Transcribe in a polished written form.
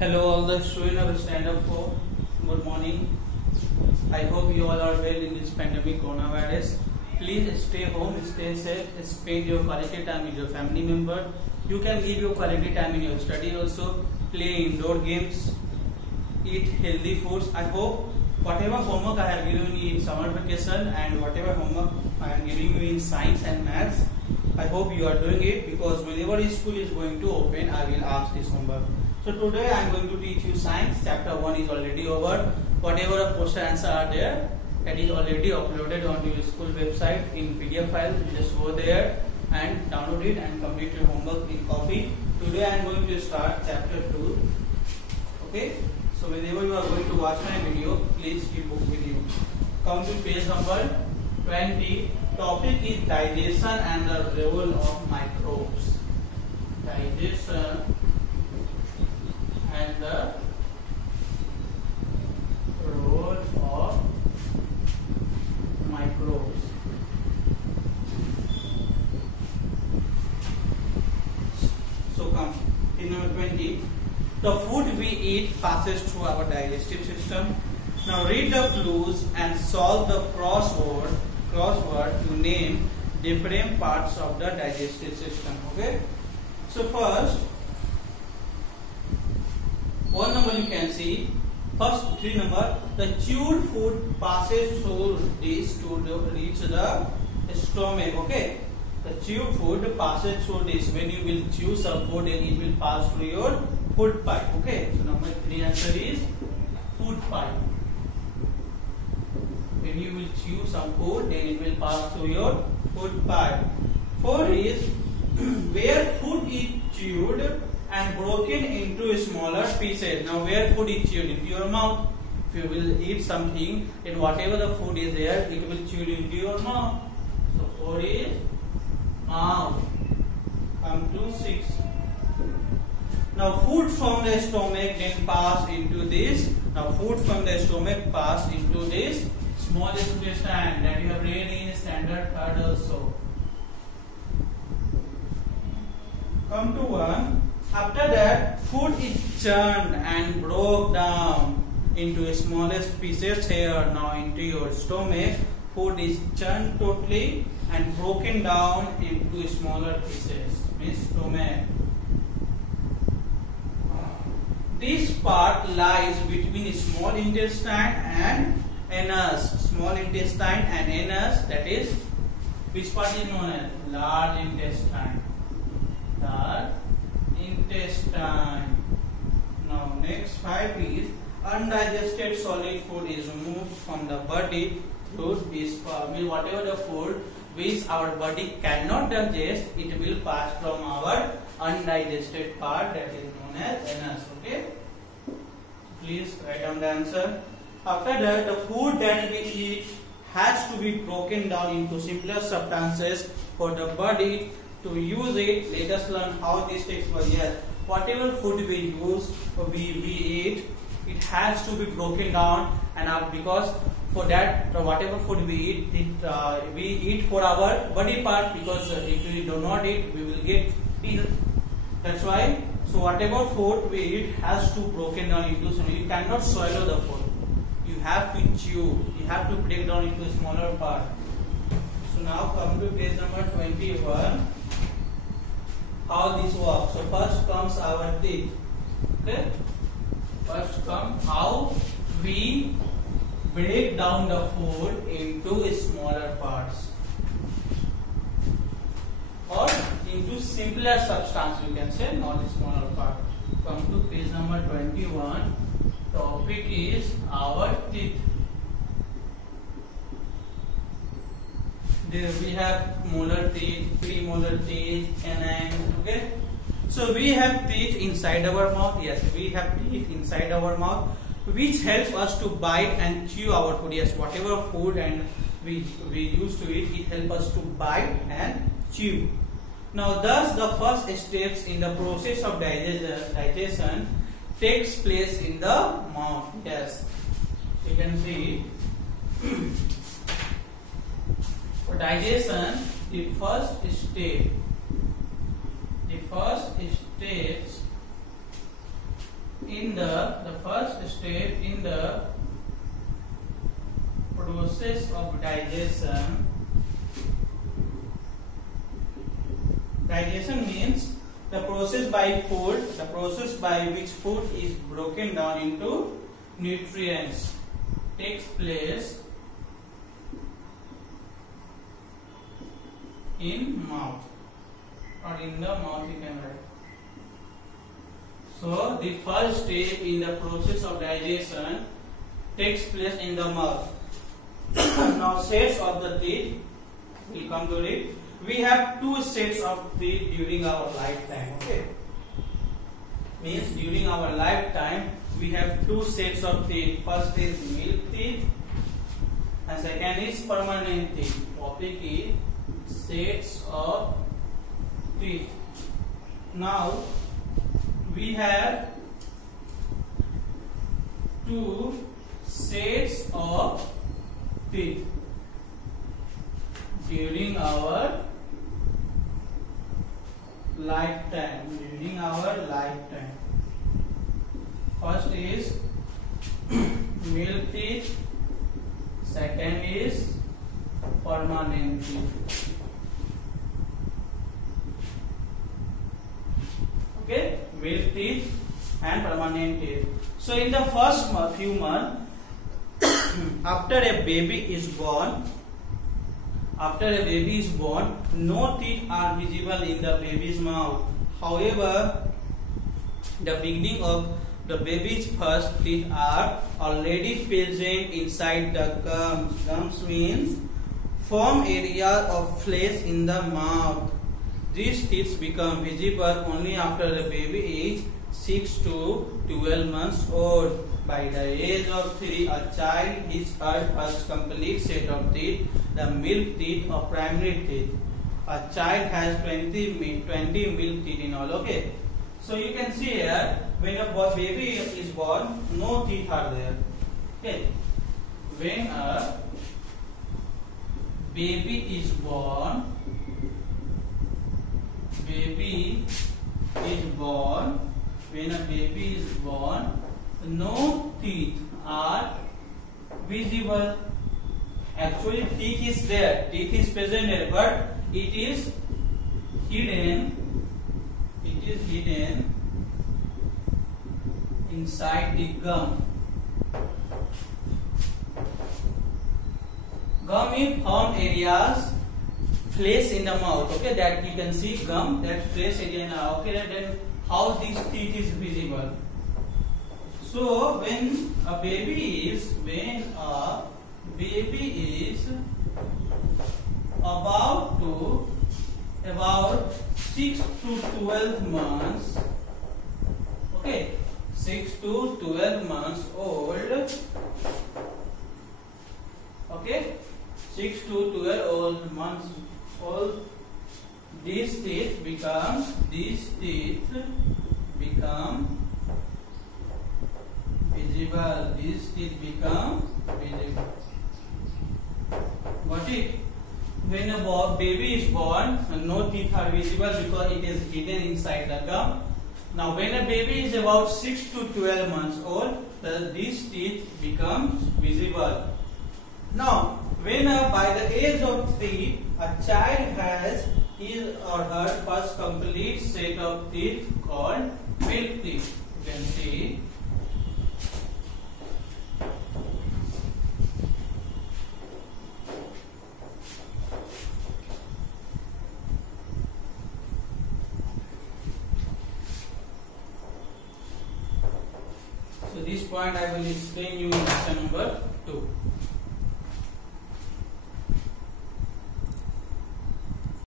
Hello, all the students of stand up for good morning. I hope you all are well in this pandemic coronavirus. Please stay home, stay safe, spend your quality time with your family member. You can give your quality time in your study also. Play indoor games, eat healthy foods. I hope whatever homework I have given you in summer vacation and whatever homework I am giving you in science and maths, I hope you are doing it, because whenever school is going to open, I will ask this homework. So today I am going to teach you science. Chapter 1 is already over. Whatever question answer are there, that is already uploaded on your school website in PDF file. You just go there and download it and complete your homework in copy. Today I am going to start chapter 2. Okay. So whenever you are going to watch my video, please keep book with you. Come to page number 20. Topic is digestion and the role of microbes. Digestion and the role of microbes. So come in number 20. The food we eat passes through our digestive system. Now read the clues and solve the crossword to name different parts of the digestive system. Okay. So first, one number you can see. First 3 number. The chewed food passes through this to reach the stomach. Okay. The chewed food passes through this. When you will chew some food, then it will pass through your food pipe. Okay. So number 3 answer is food pipe. When you will chew some food, then it will pass through your food pipe. 4 is where food is chewed and broken into smaller pieces. Now where food is chewed? Into your mouth. If you will eat something, then whatever the food is there, it will chew into your mouth. So 4 is mouth. Come to 6. Now food from the stomach then pass into this. Now food from the stomach pass into this small intestine that you have read in standard 3rd also. Come to 1. After that, food is churned and broke down into smallest pieces here. Now into your stomach, food is churned totally and broken down into smaller pieces. Means stomach. This part lies between small intestine and anus. Small intestine and anus, that is, which part is known as large intestine. Large intestine. Now next 5 is undigested solid food is removed from the body through this part. Means whatever the food which our body cannot digest, it will pass from our undigested part, that is known as anus. Okay. Please write down the answer. After that, the food that we eat has to be broken down into simpler substances for the body to use it. Let us learn how this takes place. Yes, whatever food we use, we eat, it has to be broken down, and because for that, whatever food we eat, we eat for our body part, because if we do not eat, we will get ill. That's why. So whatever food we eat has to broken down into. So you cannot swallow the food. You have to chew. You have to break down into a smaller part. So now come to page number 21. How this works. So first comes our teeth. Okay. First comes how we break down the food into smaller parts, or into simpler substance, you can say, not smaller part. Come to page number 21. Topic is our teeth. There we have molar teeth, premolar teeth, canine. Okay. So we have teeth inside our mouth. Yes, we have teeth inside our mouth, which help us to bite and chew our food. Yes, whatever food and we used to eat, it helps us to bite and chew. Now, thus the first steps in the process of digestion takes place in the mouth. Yes, you can see. For digestion, the first step in the first step in the process of digestion. Digestion means the process by which food is broken down into nutrients takes place in mouth, or in the mouth you can write. So the first step in the process of digestion takes place in the mouth. Now sets of the teeth, we'll come to it. We have two sets of teeth during our lifetime. Okay, means during our lifetime we have two sets of teeth. First is milk teeth and second is permanent teeth. Topic is sets of teeth. Now we have two sets of teeth during our lifetime. First is milk teeth, second is permanent teeth. Okay, milk teeth and permanent teeth. So in the first few months after a baby is born, no teeth are visible in the baby's mouth. However, the beginning of the baby's first teeth are already present inside the gums. Gums means form area of flesh in the mouth. These teeth become visible only after the baby is 6 to 12 months old. By the age of 3, a child is her first complete set of teeth, the milk teeth or primary teeth. A child has 20 milk teeth in all. Okay, so you can see here, when a baby is born, no teeth are there. Okay, when a baby is born, no teeth are visible. Actually, teeth is there, teeth is present there, but it is hidden. Inside the gum. Gum is form areas, flesh in the mouth. Okay, that you can see gum, that flesh area now. Okay, then how these teeth is visible? So when a baby is about 6 to 12 months, okay, 6 to 12 months old, okay, 6 to 12 months old, these teeth become visible. These teeth become visible. Got it? When a baby is born, no teeth are visible because it is hidden inside the gum. Now, when a baby is about 6 to 12 months old, these teeth becomes visible. Now, when by the age of 3, a child has his or her first complete set of teeth called milk teeth. You can see. So this point I will explain you in lesson number 2.